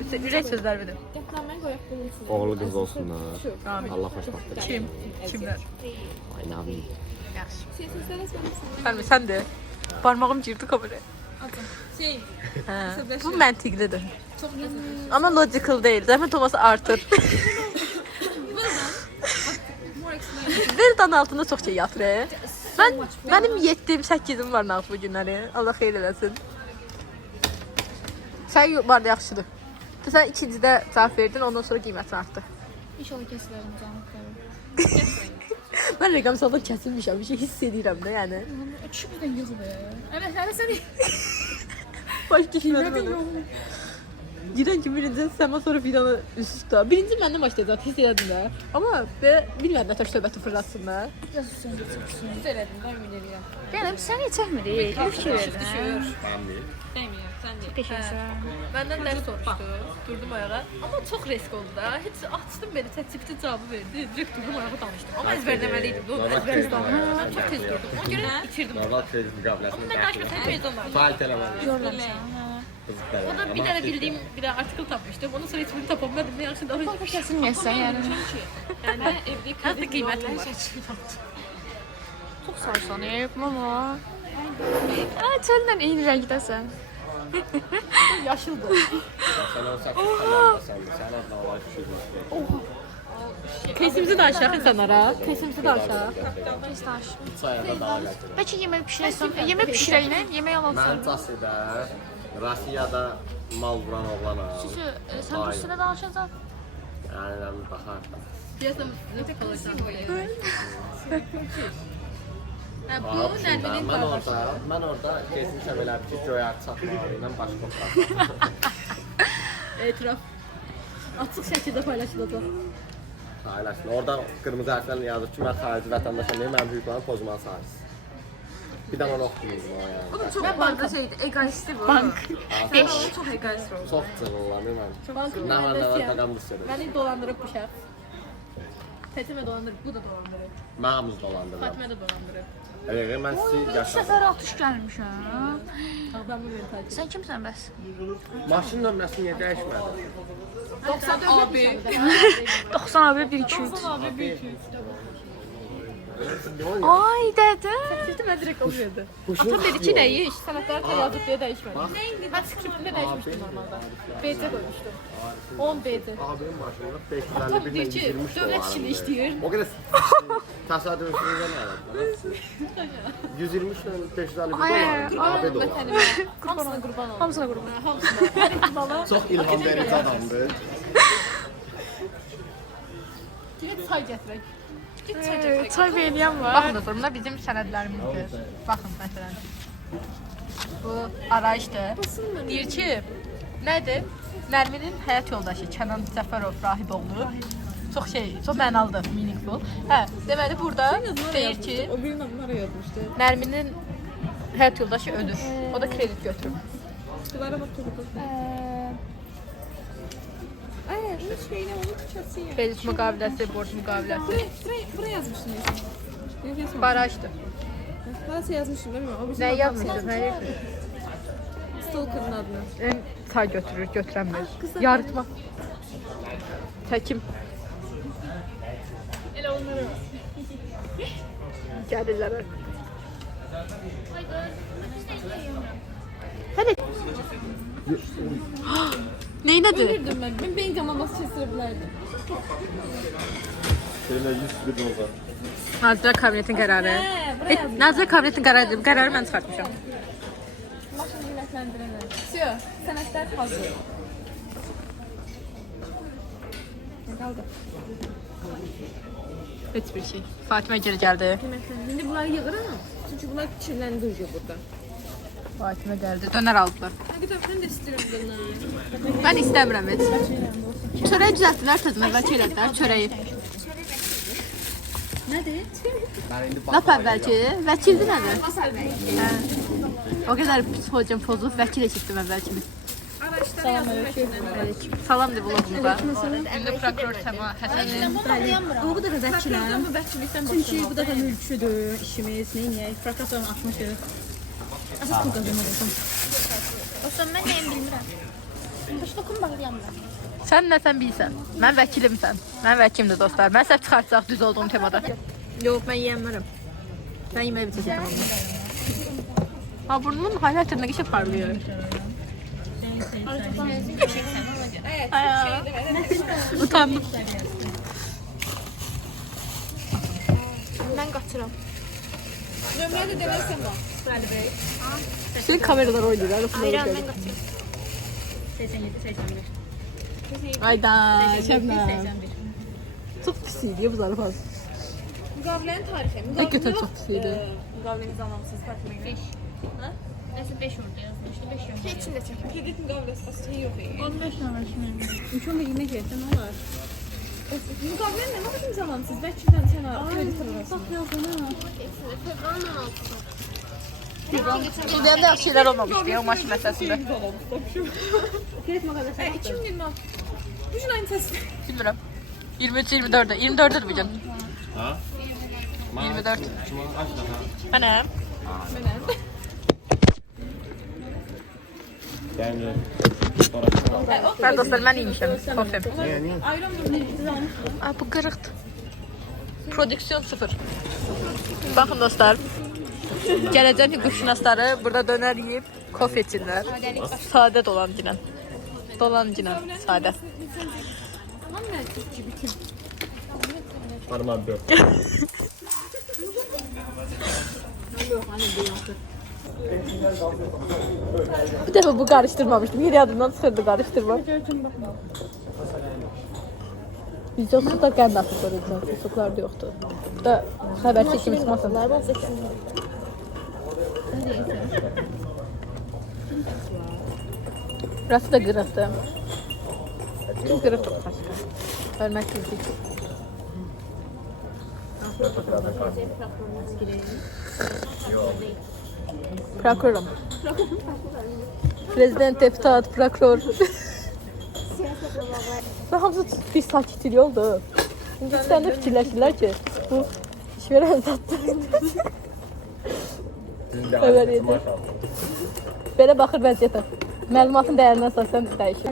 ürək sözlər verin. Qətnaməni qoyaq bunun üçün. Oğlu qız olsunlar. Amin. Allah xoşbəxt etsin. Kim? Kimlər? Ay nə bilim. Yaxşı. Siyasətlərə Sən sən də. Barmağım girdi kameraya. Şey, Hə. Bu məntiqlidir. Amma logical deyil. Zəhmət olmasa artır. Verdan altında çox şey yatır. Mənim 7-im, 8-im var nağd bu günləri. Allah xeyir eləsin. Sən var yaxşıdır. Sən ikincidə cavab verdin, ondan sonra qiymətin artdı. İnşallah kəsilərəm canım. Mən rəqəmsaldan kəsilmişəm, bir şey hiss edirəm də, yəni. Kişi birdən yox be. Evet, hələ sən. Baş düşmədim. Girən kimi birinci Səma sonra Fidanı üst-üstə. Birinci məndən başlayacaq, hiss elədim də. Amma bilmirəm nə tək söhbəti fırlatsın da. Yazırsan, söylədim, mən ümid edirəm. Yəni sən heç çəkmirik. Bir fikir verdin. Dəyməyəm, sən deyil. Qəşəngsən. Məndən dərs soruşdu, durdum ayağa. Amma çox risk oldu da. Heç açdım belə ChatGPT cavabı verdi. Direkt durdum ayağa danışdım. Amma ezberləməliydim. Ezberlədim. Mən çox tez durdum. Ona görə itirdim. Normal tez müqaviləsini. Amma mən danışmasam mezun olardım. Faiz eləməli. Yorulmuşam. O da bir dənə bildiyim bir dənə artikel tapmışdım. Ondan sonra heç birini tapamadım. Ne yaxşı daha. Kəsilməyəsən yəni. Yəni Evdə hətta qiymətli var. Çox sarsanıb, mama. Ay, çöldən eyni rəngdəsən. Yaşıldır. Sən olsan sən adına olay düşürdün. Kesimizi de aşağı insanlara. Kesimizi de aşağı. Pis daş. Sayada daha gəlsin. Bəlkə yemək bişirəsən. Yemək bişirəyinə, yemək Mən alansan. Cəsidə Rusiyada mal vuran oğlana. Çünki sən Rusiyada danışacaq. Yəni mən baxar. Piyasa size kalırsan. Bu Nərminin Nərminin mən orada keçmişəm elə bir ki, göyər çatmağı ilə baş qopardım. etraf açıq şəkildə paylaşılacaq. Paylaşın. Orada qırmızı hərflərlə yazır ki, mən xarici vətəndaşam deyə mənim hüquqlarımı pozmağa sahibsiz. Bir də onu oxuyurdum o yəni. Mən bankda şeydi, egoisti bu. Bank. Çox egoist oldu. Çox cırırlar, mən. Bankın Nə var, mühendisi təqam düşürür. Beni dolandırıp bu şəxs. Fətime dolandırıp, bu da dolandırıp. Məhamız dolandırır. Fatime de dolandırıp. Evet, mən sizi İki yaşadım. səfər atış gəlmişəm. Ağdamlı mentalitet. Sən kimsən bəs? Maşın nömrəsini niyə dəyişmədi? 90 abi. 90 abi 1 2 3. Abi. Ay dədə. Skripti ben direkt alıyordu. Atam dedi ki değiş, sanatlar yazdık diye değişmedi. Ben skriptimde değişmiştim normalde. BC koymuştum. 10 BC. Abinin maşınında Atam 551 diyor ilə ki 123 devlet dolar. işini işliyor. O qədər təsadüfünüzə nə alakası? 123 ilə 551 dolar. AB dolar. Vətənime. Hamısına kurban olun. Hamısına qurban. Hamısına. Her ihtimala. Çox ilham verici adamdır. Gidip say getirek. Çay verəyən var. Baxın da sonra bizim sənədlərimizdir. Baxın məsələn. Bu arayışdır. Deyir ki, nədir? Nərminin həyat yoldaşı Kənan Cəfərov Rahiboğlu. Çox mənalıdır, meaningful. Hə, deməli burada deyir ki, O birinin adını yazmışdı. Nərminin həyat yoldaşı ölür. O da kredit götürüb. Kılara bak çabuk. Ay, bu şeyle onu tutacağız ya. Kredit müqaviləsi, borc müqaviləsi. Buraya yazmışsın. Ne yazmışsın? Barajdır. Nasıl yazmışsın değil mi? O bir Nə yazmışsınız? Nə yazmışsınız? Stalker'ın adını. Say götürür, götürənmir. Yarıtma. Çəkim. Elə onları. Gəlirlər. Hələ. Neynədir? Ölürdüm ben. Ben beyin kamaması kestirebilirdim. Seninlə 101 dolar. Nazirlər Kabinetinin qərarı. Nazirlər Kabinetinin qərarı. Qərarı mən çıxartmışam. Maşın qiymətlendirenler. Sio, sənədlər hazır. Ne kaldı? Heç bir şey. Fatimə geri gəldi. Qiymətlendirin. İndi bunları yığıram. Çünkü bunlar kirləndirici burada. Fatimə gəldi. Dönər aldılar. Həqiqət ben de istiyorum bunu. Mən istəmirəm heç. Çörəyi düzəltdilər, tezmə əvvəlki elədilər çörəyi. Nədir? Lap əvvəlki vəkildir nədir? Hə. O qədər psixologiyam pozulub, vəkil eşitdim əvvəlkini. Salam de vlogumuza. Gündə prokuror Səma Həsənin. O bu da vəkiləm. Çünki bu da mülküdür işimiz. Neyiniyək? Prokuratorun açmışıq. Əsas pul qazanmaq olsun. Olsun mən nəyim bilmirəm. Dokun bağlayam ben. Sən nə sən bilsən? Mən vəkilimsən. Mən vəkilimdir dostlar. Mən səhv çıxartsaq düz olduğum temada. Yox, mən yeyəmərəm. Mən yeməyə bitəcəm onu. Ha, burnunun highlighterına geçip parlıyor. Utandım. Ben kaçıram. Nömrəni deməsən bax. Şimdi kameralar oynuyor. Ayran ben kaçıram. Ayda Şebnem. Çok pisiydi bu zarfaz. Müqavilənin tarixi. Hakikaten çok pisiydi. Müqavilənin zamansız takmayın. 5. Ha? Neyse 5 orada yazmıştı. 5 yönde. Keçin də çəkin. Kredit müqaviləsi basit şey yox. 15 tane şimdi. Üçün də yemək yersə nə olar? Müqavilə nə vaxt zamansız? Vəkildən sənə kredit arasında. Fevral'ın 16'sı. Bizden de yaxşı şeyler olmamıştı ya o maç meselesinde. Kredit müqaviləsi. 2026. Bu gün ayın təsdiq. Bilmiyorum. 23-24'de. 24'de bu gün. Ha? 24. Cuma kaç daha? Anam. Yani Ben dostlar ben iyiymişim. Kofim. Ayran nömrəni almışam. Aa, bu kırıktı. Prodüksiyon 0. Bakın dostlar. Geleceğin hukukşünasları burada döner yiyip kofe içirler. Sade dolancıyla. Dolancıyla sade. parmağım yok. Bir defa bu karıştırmamıştım. Yedi adımdan sıfırdı karıştırmam. Bizde olsa da qənd atı soracağız. Fısıqlar da yoktu. Bu da haber çekimi çıkmasın. Burası da kırıktı. Çok kırık çok başka. Ölmek gibi. Prokurorum. Prezident, deputat, prokuror. Ve hamısı bir sakitlik oldu. Şimdi sen de fikirləşirlər ki, bu işveren sattı. Evet, evet. Belə baxır vəziyyətə. Məlumatın dəyərinə əsasən dəyişir.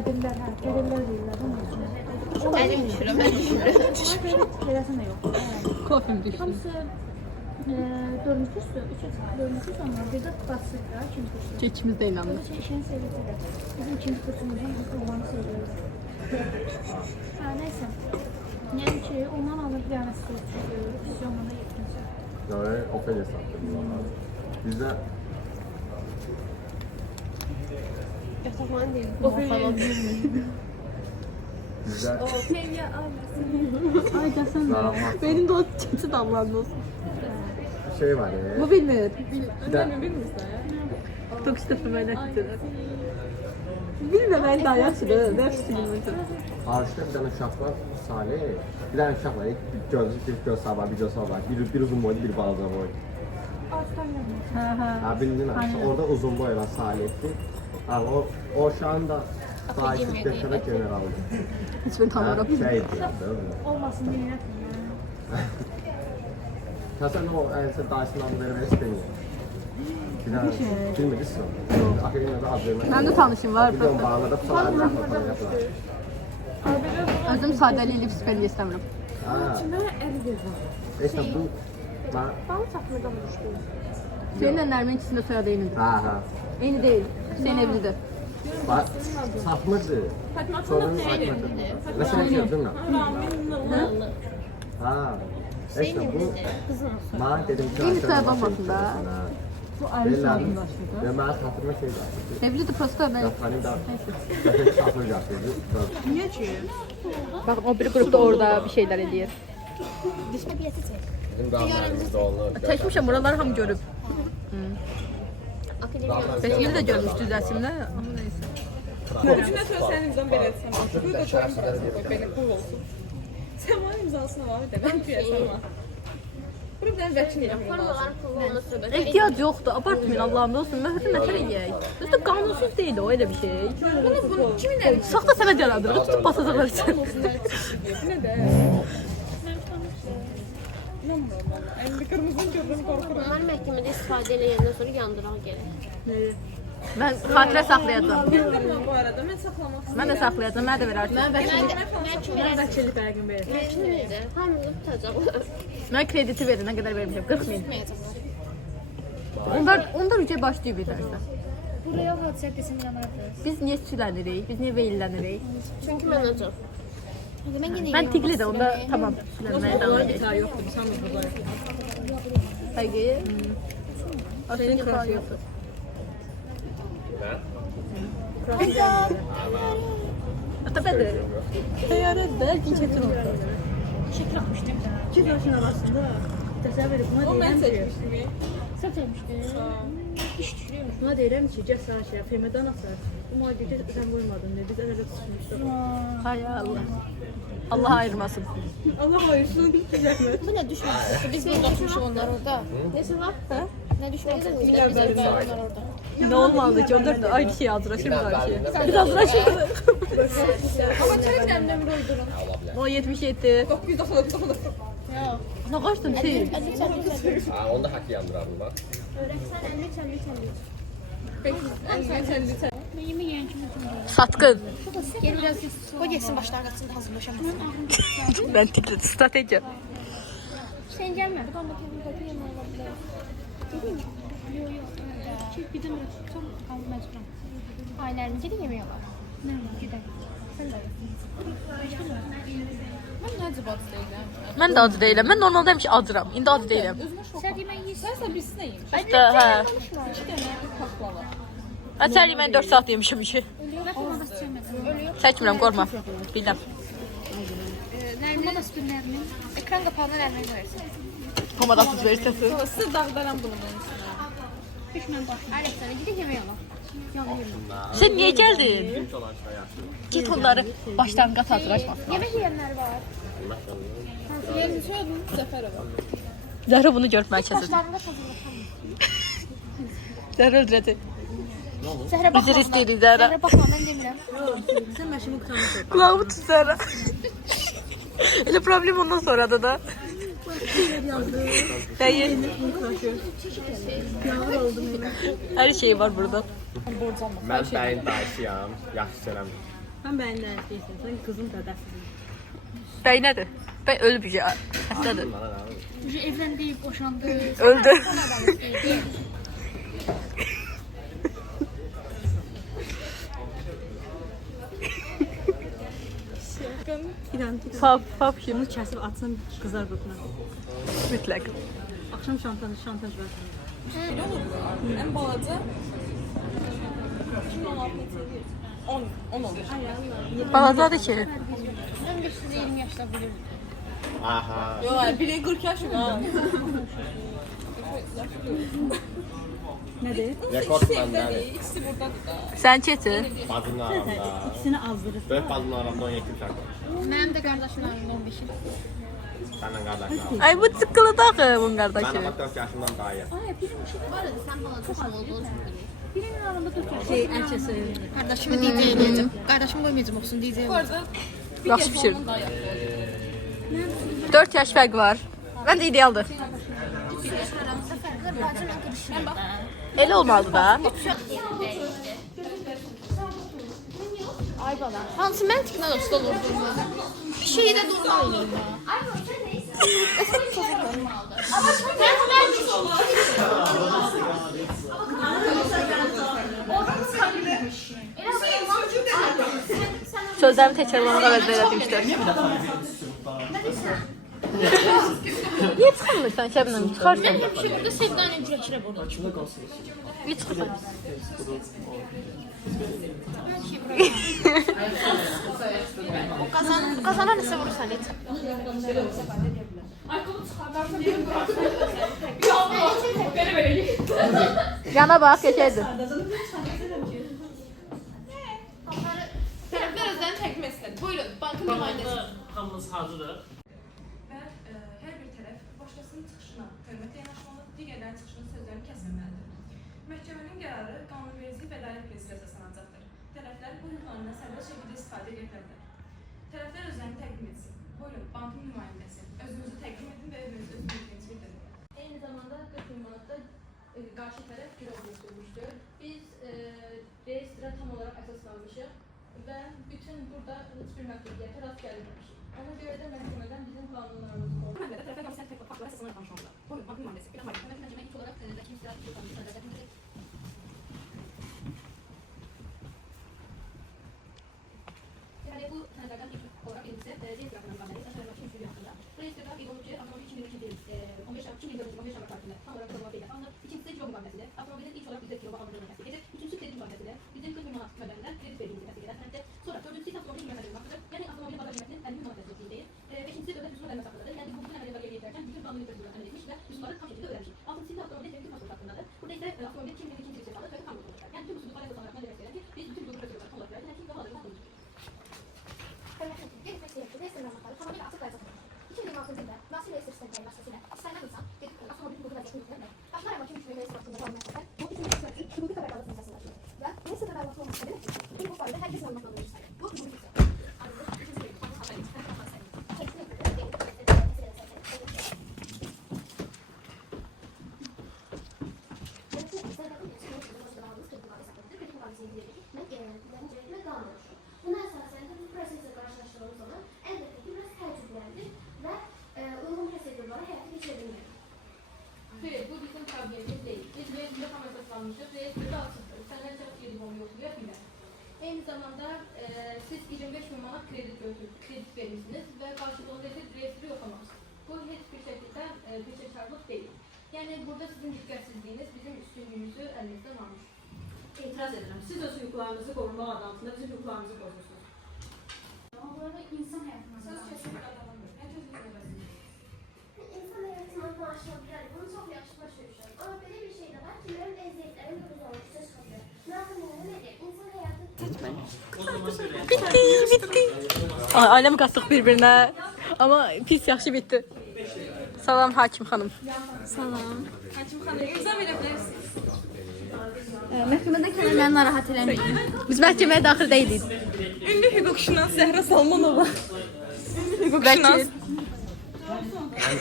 Benim düşürüm. Kofim düşdü. Dördüncüsü, dördüncü sonra bir de basıklar, ikinci kursu. Keçimiz də inanmır. İşin seviyesi bizim ikinci kursumuzun olanı söylüyoruz. Ha, neyse. Yani ki, ondan alır bir yana sıkıyoruz. Biz onlara yetmişiz. Yani o kadar sattım. Bizde Yatakman deyil. bizde Ay gəlsən. Narahat. Benim de o keçi damlandı olsun. şey var ya. Bu bilmir. Bir de Çok işte böyle gidiyor. Bilmemeli daha yaxşıdır. Ne bilmir. Arşda bir tane uşaq var, Salih. Bir tane uşaq var, bir göz var, bir göz var. Bir uzun boylu, bir balaca boylu. Ha, bildin mi? Orada uzun boylu var Salih'ti. Ha, o uşağın da sahipsiz döşeme generaldı. Hiçbir tanımıyorum. Şeydi ya, Olmasın diye. Sen o ense dayısının adı vermesi istemiyor. Bir tane bilmediysin. Akademiyada ad vermesi. Ben de tanışım var. Bir de onu bağladıp sonra adı yapmadan yapılar. Özüm sadeliği lip spelli istemiyorum. Ha, işte bu... Ben... Seninle Nermin ikisinde soyadı aynıdır. Ha. Aynı değil. Hüseyin evlidir. Bak, sapmacı. Sorun sapmacı. Nasıl yapıyordun lan? Ha. İşte bu... Ben dedim ki... İyi bir soyadı olmasın da. Bu ayrı Belli soyadı abi. başladı. Ve ben hatırıma şey de. Evlidir prosta ben. Hani da... Zaten şafır yapıyordu. Niyə ki? Bakın o bir grupta orada bir şeyler ediyor. Bizim dağlarımızda olur. Çekmişim buraları ham görüp. Akademi Betgül de görmüştü resimde ama neyse. Üçündən sonra sənin imzan belə etsəm. Bu da çox imzasını qoy, belə pul olsun. Sən var imzasını var de, ben güyəsəm. Bunu bir dənə vəkil edirəm. formalar pullu onu söylüyor. İhtiyaç yoktu. Abartmayın Allah'ım olsun. Mühürü ne kere yiyek. Üstü kanunsuz değil o öyle bir şey. Bunu kimin əli? Sahte senet yaradır. Tutup basacaklar için. Bu nə də? İnanmıyorum valla. Əlində qırmızını görürüm, qorxuram. Bunlar məhkəmədə istifadə edilenden sonra yandıran gerek. Mən xatirə saxlayacağam. Bilmirəm bu arada. Mən saxlamaq istəyirəm. Mən də saxlayacağam, mənə də verərsən. Mən vəkillik bərəqim verir. Hamını tutacaqlar. Mən krediti verin, nə qədər vermişəm? 40 min. Onlar üçə başlayıb edərsən. Buraya hadisə desin yanardınız. Biz niyə sülənirik? Biz niyə veyllənirik? Çünki mən acam. Mən yenə Mən tikli də onda tamam sülənməyə davam edək. Daha yoxdur, sən də burada. Həqiqi? Aslında kral yoxdur. Ata bədə. Təyyarədə gün çətin olur. şəkil atmışdım da. İki daşın arasında təsəvvür et. O mən Buna deyirəm ki, seçmişdim. Sən sevmişdin. İş düşürüyormuş. buna deyirəm ki, gəl sana şey, FEMA-dan asar. Buna deyir ki, sən qoymadın deyə biz əvvəldə tutmuşduq. Hay Allah. Allah ayırmasın. Allah ayırsın, güzəlmir. Bu nə düşmüşdü? Biz niyə qaçmışıq onlar orada? Nəsə var? Hə? Nə düşmüşdü? Onlar orada. Ne olmalı ki? Onlar da aynı şeyi hazırlaşır mı aynı şeyi? Biz hazırlaşırız. Amma çay nəmdən uydurun. O 77. 999. Yox. Ne kaçtın şey? Ha, onu da hak yandırarım bak. Öyrəksən 50 Peki, əlində Mən yemək yeyən kimi Satkın. Gel biraz o geçsin başlar qaçsın hazırlaşamasın. Ben tikli strateji. Sen gelme. Buradan bakayım bakayım olabilir. Değil mi? Yok yok. Bir de çok mecburum. Ailərimizə də yemək olar. Nə var? Gedək. Sən də. Mən necə bax deyirəm. Ben de acı değilim. Ben normalde hemşe acıram. İndi acı değilim. Sən yemək yeyirsən. Sənsə bilsin nəyim. İşte he. 2 dənə paxlava. Əsəli ben 4 saat yemişim işi. Ölüyor. Tomadas çəkmədim. Ölüyor. Çəkmirəm, qorxma. Biləm. Nərmin aspirlərinin ekran qapağına nərmin versin. Komadasız verirsən. Siz dağdaram bunu bunun üstünə. Düşmən baş. Əlbəttə gedək yemək olar. Yanı yemək. Sen niye geldin? Kim çolaşda yaşlı? Git onları baştan kat hazırlaşma. Yemək yeyənlər var. Yerini söylədim, Zəfərova. Zəhra bunu görmeye kesin. Başlarında hazırlaşalım. Zəhra öldürəcək. Zəhra baxma. Üzr istəyirik Zəhra. Zəhra baxma, mən demirəm. Sən məşğul qurtarmışsın. Kulağımı tut Zəhra. Elə problem ondan sonradır da. Değil. Her şey var burada. Mən bəyin dayısıyam, yaxşı sənəm. Mən bəyəndən istəyirsən, sən qızın qədəfsiz. Bəy nədir? Bəy ölüb ya. Xəstədir. Ucu evləndi, boşandı. Öldü. Pap Bunu kəsib atsan qızar qrupuna. mütləq. Axşam şantaj var. Ən balaca 10 olur. Balacadır ki. Mən də sizi 20 yaşda bilirdim. Aha. Yox, biri 40 yaşım ha. Nədir? Rekord məndədir. İkisi buradadır da. Sən keçin. Bacımla aramda. İkisini azdırır. Böyük bacımla aramda 17 uşaq var. Mənim də qardaşım var 15 il. Səndən qardaşlar. Ay bu tıqqılı dağı bunun Mən qardaşı. ama 4 yaşımdan daha iyi. Var idi, sən bana çox olduğunu Birinin arasında 4 yaş. Şey, ən kəsə. Qardaşımı DJ eləyəcəm. Qardaşımı qoymayacam olsun DJ Bu arada Yaxşı pişirdin. daha yaxşı. 4 yaş fərqi var. Məncə idealdır. Elə olmalı da. Ay bala. Hansı məntiqlə dost olurdun? Bir şeydə durmalıyım. Ay sən Sözlərimi təkrarlamaq əvəzinə elədim işte. Niyə çıxmırsan Şəbnəm? Çıxarsan. Həmişə burada sevdanın cürəkirə burada. Niyə çıxırsan? Qazana nəsə vurursan et. Yana bax, keçərdir. Tərəflər özlərini təqdim etsin. Buyurun, bankın nümayəndəsi. Hamımız hazırıq. Və hər bir tərəf başqasının çıxışına hörmətlə yanaşmalı, digərlərinin çıxışının sözlərini kəsməməlidir. Məhkəmənin qərarı qanunvericilik və ədalət prinsipinə əsaslanacaqdır. Tərəflər bu hüquqlarından sərbəst şəkildə istifadə edə bilərlər. Tərəflər özlərini təqdim etsin. Buyurun, bankın nümayəndəsi. Özünüzü təqdim edin və öz mülkiyinizi bildirin. Eyni zamanda 40 min manatda qarşı tərəf girov götürmüşdür. Biz rast gəlməmiş. Ona görə də məhkəmədən bizim qanunlarımız var. Məhkəmədə tərəfə qarşı sərf faktlara əsaslanaraq danışılmalıdır. Bu haqqın maddəsi. Bir haqqın məhkəmədə ilk olaraq vəkil istirahat edilir. Yani bu tanılardan ilk olarak birincisi reis bırakılan müqavilədə əsaslanaraq kim sürüyor haqqında. Bu reis bırakılan ilk olunca avtomobil 2002 değil, 15 Şubat tarixində tam olarak qurulma qeydə alınır. İkincisi kilo müqaviləsidir. Avtomobilin ilk olaraq 100 kilo aldırılması gerekir. Üçüncüsü kredit müqaviləsidir. Bizim 40 bin manat məbləğində kredit verilmesi gerekir. Sonra dördüncüsü ise avtomobil qiymətinin haqqıdır. Yəni avtomobilin bazar qiymətinin 50 bin manat hesabı deyil. Beşincisi dövlət üsul verməsi haqqıdır. Yəni hukuki əməliyyatlar yerinə yetirərkən bütün qanuni prosedurları əməl etmiş və üsulları tam şəkildə öyrənmiş. Altıncısı isə avtomobil texniki pasport haqqındadır. Burada isə avtomobil 2002 il sefalı və tam olacaq. Yəni bütün usulları əsaslanaraq mən demək istəyirəm ki, biz bütün hüquqi prosedurları tam olaraq öyrəndik. Həkim və hazırda haqqımız. Otomobil artıq qayıtır. 2026-cı ildə müasir reestr sistemi vasitəsilə istənilən insan avtomobilin hüquqi vəziyyətini yükləmək, başqa əmlakın hükmünə reestr haqqında qalmaya bu ikinci reestr hüquqi xəbərdarlıq funksiyasındadır. Və reestr xəbərdarlıq olması demək ki, bu barədə hər kəs məlumatlandırır istəyir. Bu hüquqi funksiya. Buna əsasən bu proseslə qarşılaşdığımız zaman əlbəttə ki, biraz təəccübləndik və uyğun prosedurları həyata keçirilmir. Xeyr, bu bizim kabinetimiz deyil. Biz meclisdə tam əsaslanmışıq və burada açıqdır. Sənlər çox yedi onu yoxlaya bilər. Eyni zamanda siz 25 bin manat kredit vermişsiniz və qarşılığında isə reestri yoxlamışsınız. Bu heç bir şəkildə peşəkarlıq deyil. Yəni burada sizin diqqətsizliyiniz bizim üstünlüyümüzü əlinizdən almış. İtiraz edirəm. Siz öz hüquqlarınızı qorumaq adı altında bizim hüquqlarımızı pozursunuz. Amma burada insan həyatına Söz kesinlikle adamdır. Mən öz üzrə İnsan həyatından danışıla bilər, bunu çox yaxşı başa düşürəm. Amma belə bir şey də var ki, mənim əziyyətlərim bir uzanmış üstə çıxa bilər. Mənim nədir? İnsan həyatı Bitti. Ailəm qasıq bir-birinə. Amma pis yaxşı bitdi. Salam hakim xanım. Hakim xanım, imza verə bilərsiniz. Məhkəmədə kənar məni narahat eləməyin. Biz məhkəməyə daxil deyilik. Ünlü hüquqşünas Zəhra Salmanova. Vəkil.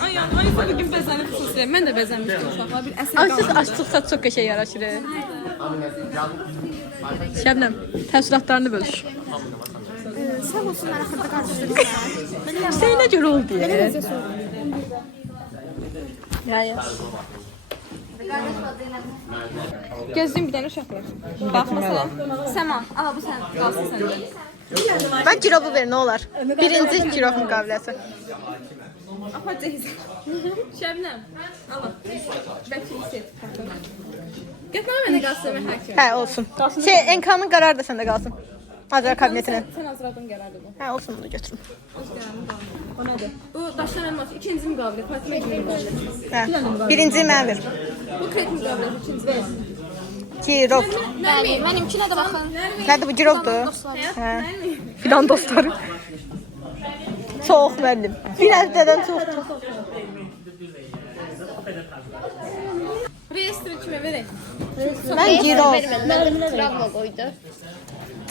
Ay bugün bəzənib xüsusilə. Mən də bəzənmişdim uşaqlar. Bir əsər Açıq açdıqsa çox qəşəng yaraşır. Şəbnəm, təəssüratlarını bölüş. sağ olsunlar axırda qarşılaşdırırlar. Sənə görə oldu ya. Ya. Gözlüyüm bir dənə uşaq var. Bax məsələn, Səma. Aha bu sən qalsın səndə. Ben kirobu ver ne olar. Birinci kirov müqaviləsi. Apa cehiz. Şəbnəm. Ala. Vəkil sertifikatı. Getmə mənə qalsın mən həkim. Hə olsun. NK'nın qərarı da səndə qalsın. Azər kabinetinin. Sən hazırladın qərarı bu. Hə olsun bunu götürün. O nədir? Bu daşlar elması ikinci müqavilə, Fatimə ikinci müqavilə. Hə. Birinci mən ver. Bu kredit müqaviləsi ikinci ver. Kirov. Bəli, mənimkinə də baxın. Nədir bu kirovdur? Hə. Filan dostları. Çox müəllim. Bir həftədən çoxdur. Reestri kimə verək? Mən kirov. Travma qoydu.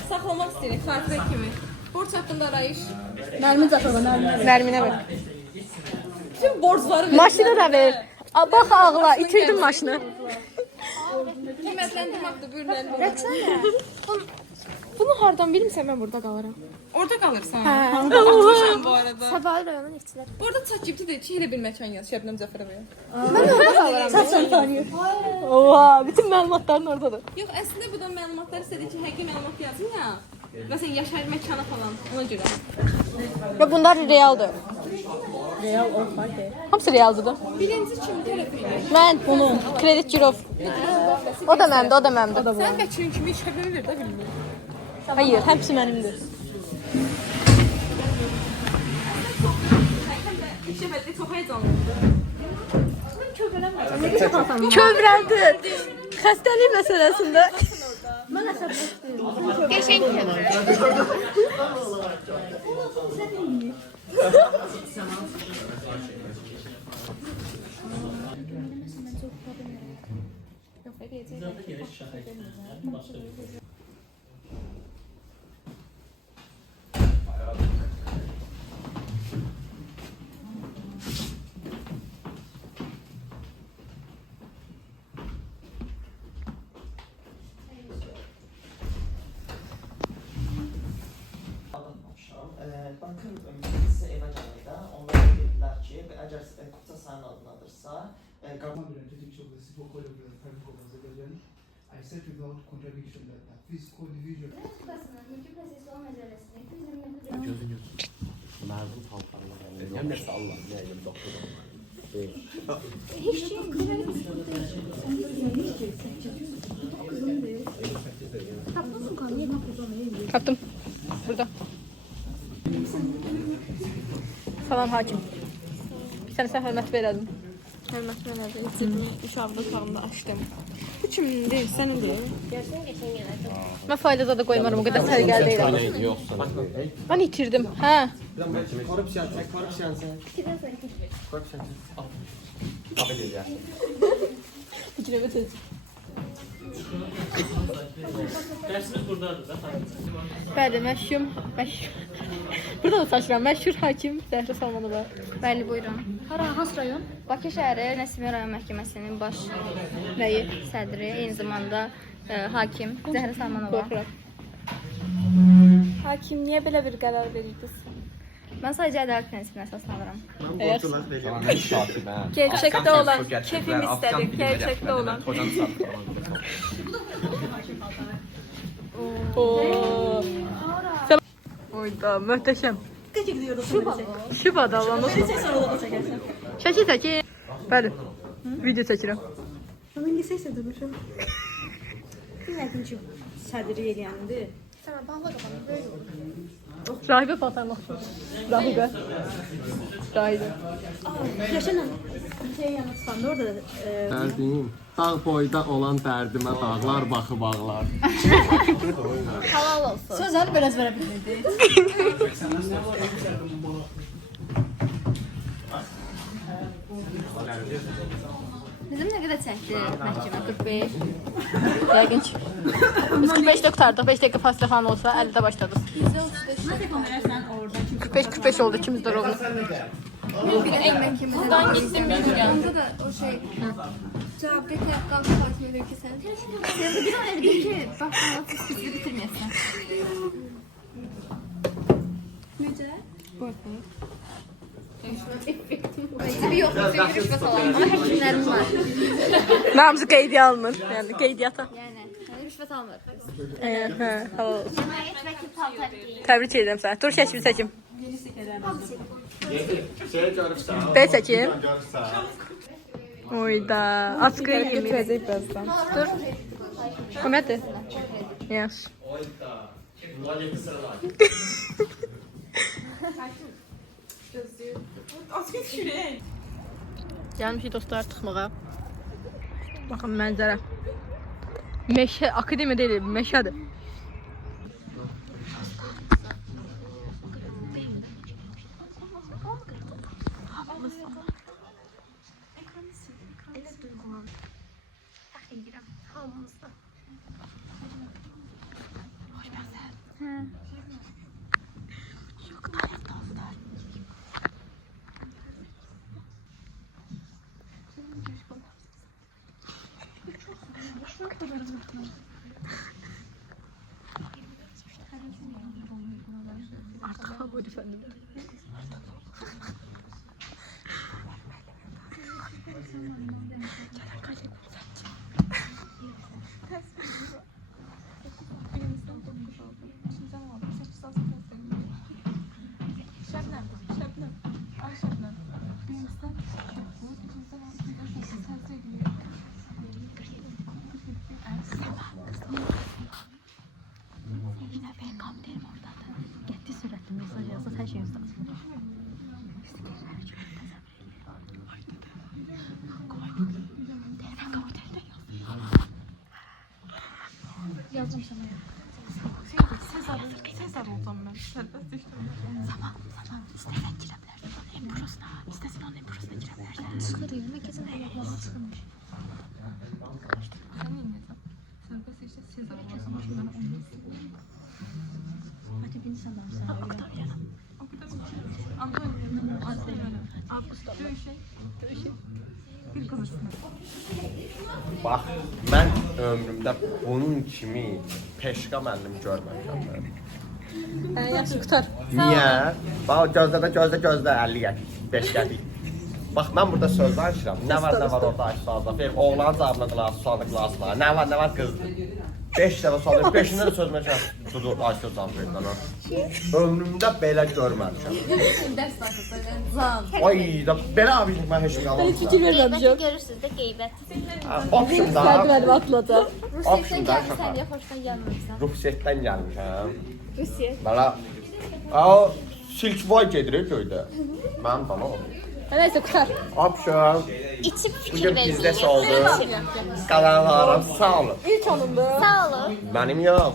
Saxlamaq istəyirik xatirə kimi. Borc haqqında arayış. Nərminə ver. Bütün borcları ver. Maşını da ver. Bax ağla, itirdim maşını. Qiymətləndirməkdir, bürünləndir. Bunu hardan bilmirsən mən burada qalıram. Orada qalırsan. Haqqlısın bu arada. Səbail rayonun işçiləri. Orada ChatGPT deyir ki, elə bir məkan yaz Şəbnəm Cəfərovaya. Oha, bütün məlumatların oradadır. Yox, əslində bu da məlumatlar istədir ki, həqiqi məlumat yazın ya. Məsələn, yaşayır məkana falan, ona görə. Və bunlar realdır. Real olmaz. Hamısı realdır da. Birinci kim tərəfidir? Mən bunu kredit kirov. O da mənimdir, o da mənimdir. Sən vəkilin kimi Şəbnəmi ver də bilmirəm. Hayır, hepsi mənimdir. İlk dəfə çox həyəcanlıdır. Kövrəldi. Xəstəlik məsələsində. Qəşəng kömür. Bankın adınadırsa, I said without contradiction that the physical division Kupasının mülki prosesi o meselesini 229 mərdum paltarına gəlir. Yəni nəsə Allah, nə edim, doktor olmalı. Kaptım. Burada. Salam hakim. Sən hörmət verədim. Hörmət elədi. Cibimi uşaqlı otağımda açdım. Bu kimindir? Sənindir? Mən fayda da qoymaram, o qədər sərgəl deyirəm. Neydi, yoxsa nədir? Mən itirdim. Hə. Korrupsiyan, sən korrupsiyansən. Korrupsiyansən. Qabıl edərsən. İkirəbə tez. Dərsimiz buradadır da. Bəli, məşhur. Burada da saçıram. Məşhur hakim Zəhra Salmanova. Bəli, buyurun. Hansı rayon? Bakı şəhəri Nəsimi rayon məhkəməsinin baş Nəyi? sədri, eyni zamanda hakim Zəhra Salmanova. Qorxuram. Hakim, niyə belə bir qərar verirdiniz? Mən sadəcə ədalət prinsipinə əsaslanıram. Mən borclar verirəm. Mən şahidəm. Gerçəkdə olan, kefim istədi, gerçəkdə olan. Oyda, möhtəşəm. Şubada olan o. Şəkil çəkir. Bəli. Video çəkirəm. Mən liseysə durmuşam. Bilmədim ki, sədri eləyəndir. Rahibə paltarmaq. Rahibə. Rahibə. Yaşanan şey yanı çıxanda orada Dərdiyim, dağ boyda olan dərdimə dağlar baxıb ağlar. Halal olsun. sözləri belə ezbərə bilmirdi. Bizim nə qədər çəkdi məhkəmə? 45. Yəqin ki. Biz 45-də qurtardıq. 5 dəqiqə fasilə falan olsa 50-də başladıq. Oradan 45 oldu ikimiz də rovnu. Buradan gittim bilmirəm. Orada da o şey cavabdaki kalkıp takip ediyor ki sen. Sen de bir an evde ki bak bana fıskısı bitirmeyesin. Nece? Bir yok. Rüşvet alalım. Ama həkimlərim var. Namzı qeydiyə alınır. Yəni qeydiyyata. Yani rüşvet almıyoruz. Hə, halal olsun. Cinayet vekil paltar giyin. Təbrik edirəm səni. Dur şəkil çəkim. Şey görürsən. B çəkim. Oyda. Açıq yemin. Götürəcək birazdan. Dur. Komədir. Yaxşı. Gəlmişik dostlar çıxmağa. Baxın mənzərə. Meşə, akademiya deyil, meşədir. Artık favori efendim. Yazdım sana ya. Sezar olacağım mən. Sərbəst işləməyəcəm. Zaman. İstəsən girə bilərsən. Onun embrosuna. İstəsən onun embrosuna girə bilərsən. Çıxır yerine kesin ayaqlarına çıxırmış. Sən neyəcəm? Sərbəst işlə Sezar olacağım. Mən onu istəyirəm. Hadi bir insan var sana. Octavia. Antonio. Avqust. Döyüşək. Bir qız üstünə. Bax, mən ömrümdə bunun kimi peşqa müəllim görməmişəm mən. Yaxşı, qutar. Niyə? Bax, gözlə, 50 qəpik, 5 qəpik. Bax, mən burada söz danışıram. Nə var orada aşağıda. Oğlan cavabına qulaq, sualda qulaq asma. Nə var qızdır. 5 dəfə sual verir, 5-ində də sözümə tutur, aşağı cavab verir bana. Ömrümdə belə görməmişəm. Ay, belə abicik mən heç nə qalmamışam. Fikir verməmişəm. Görürsünüz də qeybət. Option da. Mənim atılacaq. Option da şaka. Sən niyə xoşdan gəlməmisən? Ruhsetdən gəlmişəm. Rusiya. Bana, o Silkvoy gedirik köydə. Mənim bana oldu. Nəysə, qutar. Option. İçib fikir Bugün verin. bizdə oldu. Qalanlarım sağ olun. İlk anımda. Sağ olun. Mənim yox.